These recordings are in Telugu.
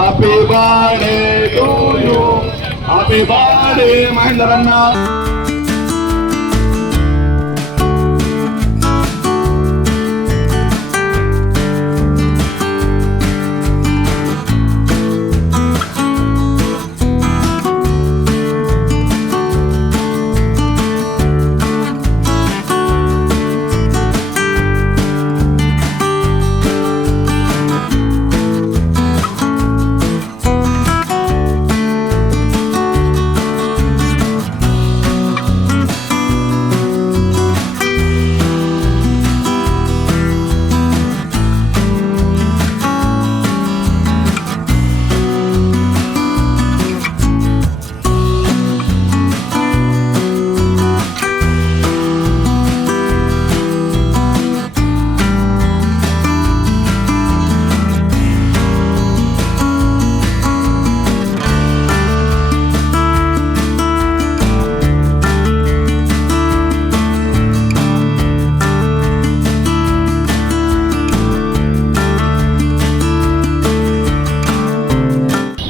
Happy birthday to you, happy birthday Mahender అన్న.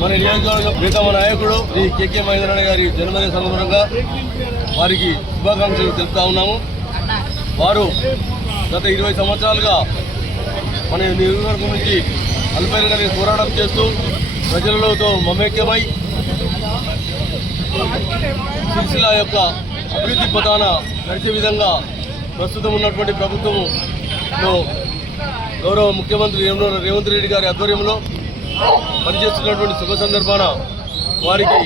మన నియోజకవర్గ ప్రీతమ నాయకుడు శ్రీ కేకే మహేంద్రన్న గారి జన్మదిన సందర్భంగా వారికి శుభాకాంక్షలు తెలుపుతా ఉన్నాము. వారు గత 20 సంవత్సరాలుగా మన నియోజకవర్గం నుంచి అల్పైన పోరాటం చేస్తూ ప్రజలతో మమేక్యమై సిరిసిల్ల యొక్క అభివృద్ధి పథాన నడిచే విధంగా ప్రస్తుతం ఉన్నటువంటి ప్రభుత్వంలో గౌరవ ముఖ్యమంత్రి రేవంత్ రెడ్డి గారి ఆధ్వర్యంలో పనిచేస్తున్నటువంటి శుభ సందర్భాన వారికి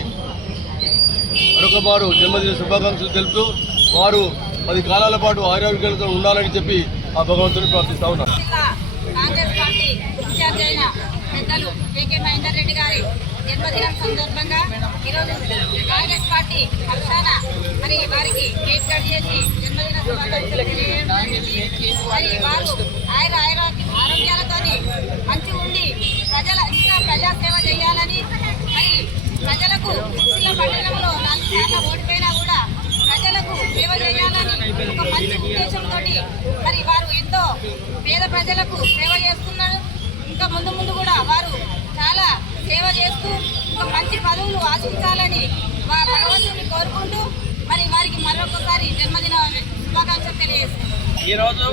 మరొక మారు జన్మదిన శుభాకాంక్షలు తెలుపుతూ వారు 10 కాలాల పాటు ఆరోగ్యాలతో ఉండాలని చెప్పి ఆ భగవంతుని ప్రార్థిస్తా ఉన్నాం. కాంగ్రెస్ పార్టీ ఇన్ఛార్జ్ అయిన పెద్దలు కేకే మహేందర్ రెడ్డి గారి జన్మదినం సందర్భంగా ఈరోజు కాంగ్రెస్ పార్టీ పక్షాన మరి వారికి కేక్ కట్ చేసి జన్మదిన శుభాకాంక్షలు మరి వారు ఆరోగ్యాలతో మంచిగా ఉండి ఇంకా ప్రజాసేవ చేయాలని మరి ప్రజలకు సిరిసిల్ల పట్టణంలో 4 సార్లు ఓడిపోయినా కూడా ప్రజలకు సేవ చేయాలని ఒక మంచి ఉద్దేశంతో మరి వారు ఎంతో పేద ప్రజలకు సేవ చేస్తున్నారు. ఇంకా ముందు కూడా వారు చాలా సేవ చేస్తూ ఇంకా మంచి పదవులు ఆశించాలని భగవంతుని కోరుకుంటూ మరి వారికి మరొకసారి జన్మదిన శుభాకాంక్షలు తెలియజేస్తున్నారు. ఈరోజు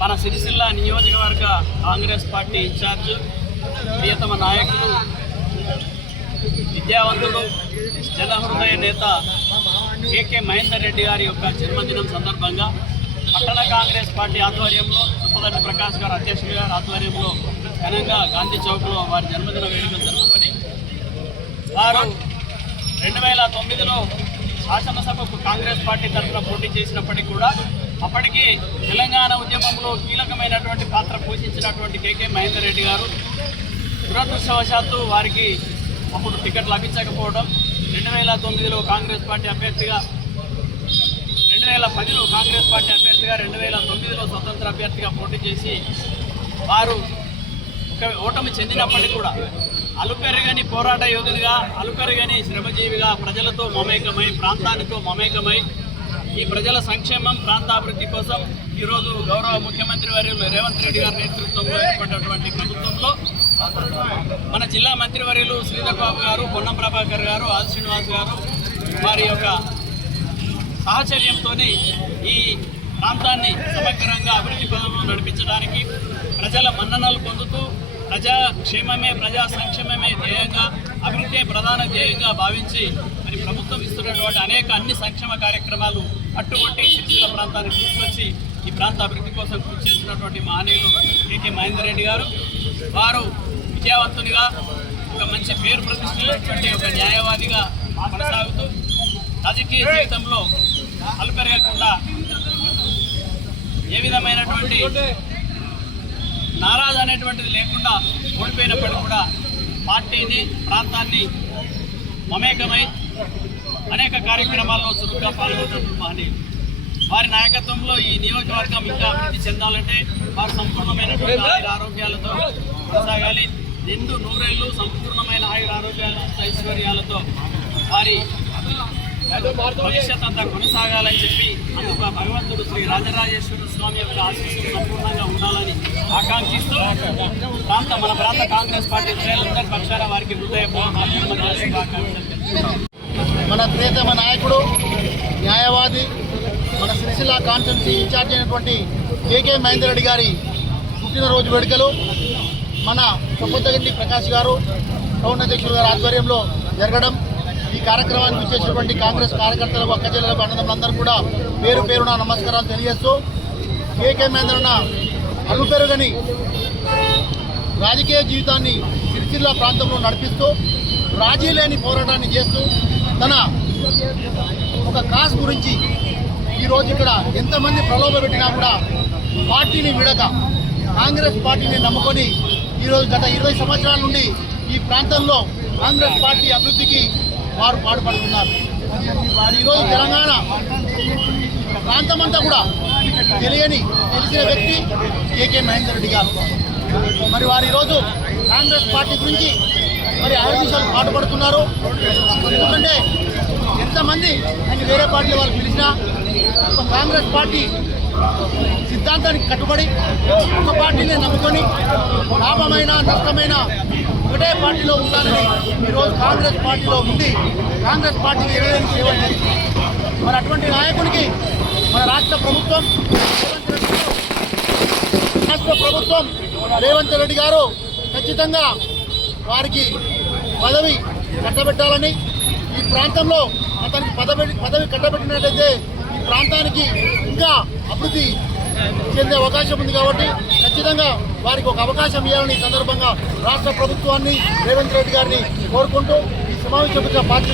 మన సిరిసిల్ల నియోజకవర్గ కాంగ్రెస్ పార్టీ ఇన్ఛార్జ్ ప్రియతమ నాయకులు విద్యావంతుడు జనహృదయ నేత కేకే మహేందర్ రెడ్డి గారి యొక్క జన్మదినం సందర్భంగా పట్టణ కాంగ్రెస్ పార్టీ ఆధ్వర్యంలో చుప్పదండి ప్రకాష్ గారు అధ్యక్షుడు గారి ఆధ్వర్యంలో ఘనంగా గాంధీ చౌక్లో వారి జన్మదిన వేడుకలు జరుపుకొని వారు 2009లో శాసనసభకు కాంగ్రెస్ పార్టీ తరఫున పోటీ చేసినప్పటికీ కూడా అప్పటికి తెలంగాణ ఉద్యమంలో కీలకమైనటువంటి పాత్ర పోషించినటువంటి కేకే మహేందర్ రెడ్డి గారు దురదృష్టవశాత్తు వారికి అప్పుడు టికెట్ లభించకపోవడం 2009లో కాంగ్రెస్ పార్టీ అభ్యర్థిగా 2010లో కాంగ్రెస్ పార్టీ అభ్యర్థిగా 2009లో స్వతంత్ర అభ్యర్థిగా పోటీ చేసి వారు ఓటమి చెందినప్పటికీ కూడా అలుపెరగని పోరాట యోధుడిగా అలుపెరగని శ్రమజీవిగా ప్రజలతో మమేకమై ప్రాంతానితో మమేకమై ఈ ప్రజల సంక్షేమం ప్రాంతాభివృద్ధి కోసం ఈరోజు గౌరవ ముఖ్యమంత్రి వర్యులు రేవంత్ రెడ్డి గారి నేతృత్వంలో ఏర్పడినటువంటి ప్రభుత్వంలో మన జిల్లా మంత్రివర్యులు శ్రీధర్ బాబు గారు, పొన్నం ప్రభాకర్ గారు, ఆది శ్రీనివాస్ గారు వారి యొక్క సాహచర్యంతో ఈ ప్రాంతాన్ని సమగ్రంగా అభివృద్ధి పదంలో నడిపించడానికి ప్రజల మన్ననలు పొందుతూ ప్రజాక్షేమమే ప్రజా సంక్షేమమే ధ్యేయంగా అభివృద్ధి ప్రధాన ధ్యేయంగా భావించి మరి ప్రభుత్వం ఇస్తున్నటువంటి అన్ని సంక్షేమ కార్యక్రమాలు పట్టుబట్టి సిరిసిల్ల ప్రాంతానికి తీసుకొచ్చి ఈ ప్రాంత అభివృద్ధి కోసం కృషి చేస్తున్నటువంటి మహనీయులు కేకే మహేందర్ రెడ్డి గారు వారు విద్యావంతునిగా ఒక మంచి పేరు ప్రతిష్ఠించినటువంటి ఒక న్యాయవాదిగా కొనసాగుతూ రాజకీయ జీవితంలో అలుపెరగకుండా ఏ విధమైనటువంటి నారాజు అనేటువంటిది లేకుండా ఓడిపోయినప్పటికీ కూడా పార్టీని ప్రాంతాన్ని మమేకమై అనేక కార్యక్రమాల్లో చురుగ్గా పాల్గొన్నటువంటి మహనీయులు. వారి నాయకత్వంలో ఈ నియోజకవర్గం ఇంకా అభివృద్ధి చెందాలంటే వారు సంపూర్ణమైనటువంటి ఆరోగ్యాలతో కొనసాగాలి. నిండు నూరేళ్లు సంపూర్ణమైన ఆరోగ్యాల ఐశ్వర్యాలతో వారి భవిష్యత్ అంతా కొనసాగాలని చెప్పి అందుకు ఆ భగవంతుడు శ్రీ రాజరాజేశ్వర స్వామి యొక్క ఆశీస్సులు సంపూర్ణంగా ఉండాలని ఆకాంక్షిస్తూ మన ప్రాంత కాంగ్రెస్ పార్టీ శ్రేణులందరి పక్షాన వారికి హృదయపూర్వక శుభాకాంక్షలు. మన ప్రియతమ నాయకుడు న్యాయవాది మన సిరిసిల్ల కాన్స్టిట్యున్సీ ఇన్ఛార్జ్ అయినటువంటి కేకే మహేందర్ రెడ్డి గారి పుట్టినరోజు వేడుకలు మన చొప్పొద్దగంటి ప్రకాష్ గారు టౌన్ అధ్యక్షుడు గారి ఆధ్వర్యంలో జరగడం, ఈ కార్యక్రమానికి వచ్చేసినటువంటి కాంగ్రెస్ కార్యకర్తలకు, అక్కచెల్లెలకు, అన్నదమ్ములందరూ కూడా పేరు పేరున నమస్కారాలు తెలియజేస్తూ కేకే మహేందర్ అన్న అలుపెరుగని రాజకీయ జీవితాన్ని సిరిసిల్ల ప్రాంతంలో నడిపిస్తూ రాజీ లేని పోరాటాన్ని చేస్తూ తన ఒక కాస్ గురించి ఈరోజు ఇక్కడ ఎంతమంది ప్రలోభ పెట్టినా కూడా పార్టీని విడక కాంగ్రెస్ పార్టీని నమ్ముకొని ఈరోజు గత 20 సంవత్సరాల నుండి ఈ ప్రాంతంలో కాంగ్రెస్ పార్టీ అభివృద్ధికి వారు పాటుపడుతున్నారు. ఈరోజు తెలంగాణ ప్రాంతమంతా కూడా తెలిసిన వ్యక్తి కేకే మహేందర్ రెడ్డి గారు. మరి వారు ఈరోజు కాంగ్రెస్ పార్టీ గురించి మరి అహర్నిశలు పాటుపడుతున్నారు. ఎందుకంటే ఎంతమంది ఆయన వేరే పార్టీల వాళ్ళు పిలిచినా ఒక కాంగ్రెస్ పార్టీ సిద్ధాంతానికి కట్టుబడి ఒక పార్టీని నమ్ముకొని లాభమైన నష్టమైన ఒకటే పార్టీలో ఉండాలని ఈరోజు కాంగ్రెస్ పార్టీలో ఉండి కాంగ్రెస్ పార్టీకి ఎనలేని సేవ చేస్తుంది. మరి అటువంటి నాయకునికి మన రాష్ట్ర ప్రభుత్వం రేవంత్ రెడ్డి గారు ఖచ్చితంగా వారికి పదవి కట్టబెట్టాలని, ఈ ప్రాంతంలో అతనికి పదవి కట్టబెట్టినట్లయితే ఈ ప్రాంతానికి ఇంకా అభివృద్ధి చెందే అవకాశం ఉంది. కాబట్టి ఖచ్చితంగా వారికి ఒక అవకాశం ఇవ్వాలని ఈ సందర్భంగా రాష్ట్ర ప్రభుత్వాన్ని రేవంత్ రెడ్డి గారిని కోరుకుంటూ ఈ సమావేశం పార్టీ